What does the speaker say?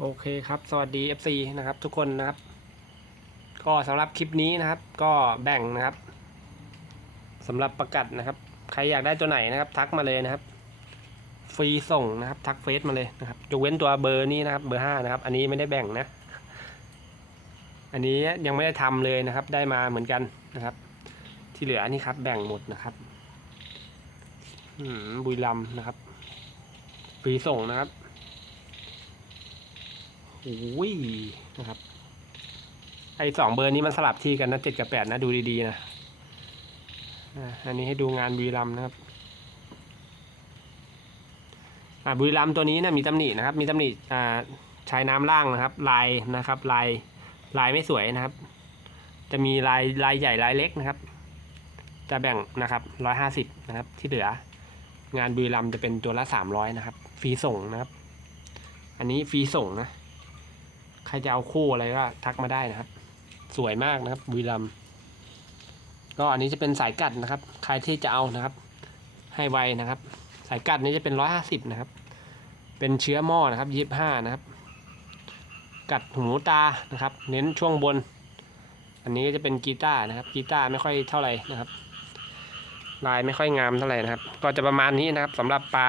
โอเคครับ สวัสดี FC นะครับ ทุกคนนะครับ ก็สำหรับคลิปนี้นะครับ ก็แบ่งนะครับสำหรับประกัดนะครับ ใครอยากได้ตัวไหนนะครับ ทักมาเลยนะครับ ฟรีส่งนะครับ ทักเฟซมาเลยนะครับยกเว้นตัวเบอร์นี้นะครับ เบอร์ห้านะครับ อันนี้ไม่ได้แบ่งนะ อันนี้ยังไม่ได้ทำเลยนะครับ ได้มาเหมือนกันนะครับ ที่เหลือนี่ครับ แบ่งหมดนะครับบุรีรัมย์นะครับ ฟรีส่งนะครับ โอ้ยนะครับ ไอ้สองเบอร์นี้มันสลับที่กันนะเจ็ดกับแปดนะดูดีๆนะอันนี้ให้ดูงานบุรีรัมนะครับบุรีรัมตัวนี้นะมีตำหนินะครับ มีตำหนิอ่าชายน้ำล่างนะครับ ลายนะครับ ลายลายไม่สวยนะครับ จะมีลายลายใหญ่ลายเล็กนะครับ จะแบ่งนะครับร้อยห้าสิบนะครับ ที่เหลือ งานบุรีรัมจะเป็นตัวละสามร้อยนะครับ ฟรีส่งนะครับ อันนี้ฟรีส่งนะ รจะเอาคู่อะไรก็ทักมาได้นะครับ สวยมากนะครับบุรีรัมย์ก็อันนี้จะเป็นสายกัดนะครับ ใครที่จะเอานะครับ ให้ไวนะครับ สายกัดนี้จะเป็นร้อยห้าสิบนะครับ เป็นเชื้อหม้อนะครับยี่บห้านะครับ กัดหูตานะครับ เน้นช่วงบน อันนี้ก็จะเป็นกีตาร์นะครับ กีตาร์ไม่ค่อยเท่าไหร่นะครับ ลายไม่ค่อยงามเท่าไหร่นะครับ ก็จะประมาณนี้นะครับสำหรับปลา